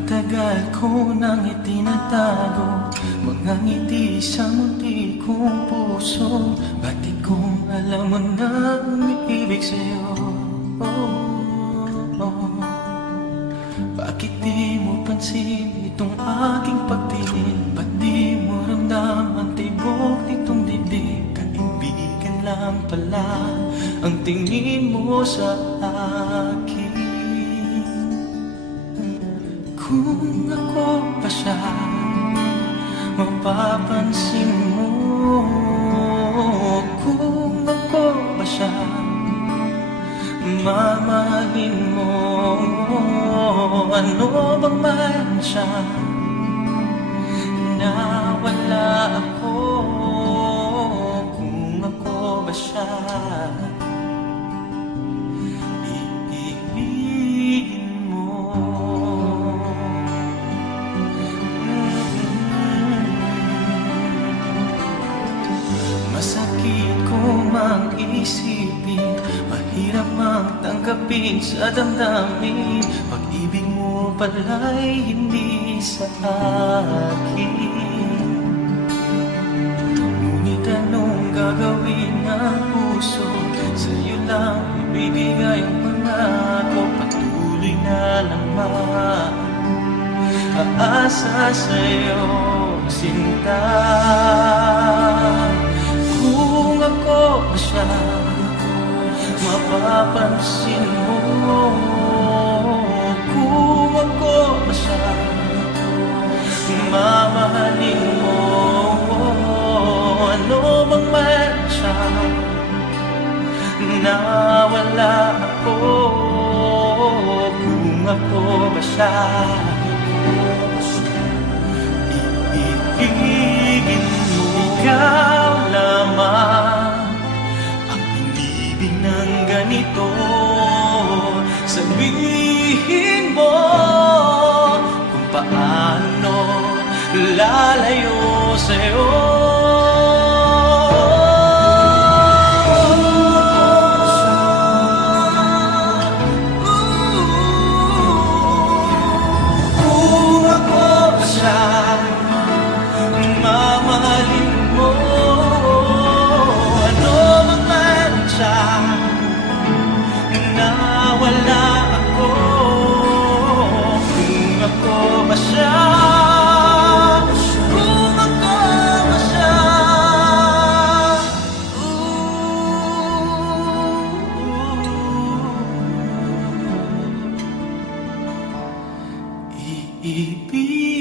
Matagal ko nang itinatago mga ngiti sa munti kong puso. Bakit kung alam mo na umiibig sa'yo? Bakit di mo pansin itong aking pagtingin? Ba't di mo ramdam ang tibok nitong dibdib? Kaibigan lang pala ang tingin mo sa akin. Kung ako pa siya, mapapansin mo. Kung ako pa siya, mamahalin mo. Ano bang man siya na wala ako? Kung ako ba siya, masakit ko mang isipin, mahirap mang tanggapin sa damdamin. Pag-ibig mo pala'y hindi sa akin. Ngunit anong gagawin ng puso? Sa'yo lang ibibigay ang pangako. Patuloy na lamang aasa sa'yo, sinta. Kung ako ba siya, mapapansin mo. Kung ako ba siya, mamahalin mo. Ano bang man siya na wala ako? Kung ako ba siya, iibigin mo. Ikaw lamang ang inibig ng ganito. Sabihin mo kung paano lalayo sa'yo. Kung ako ba siya, mamahalin mo. Ano man man siya na wala ako. Kung ako ba siya, kung ako ba siya, iibig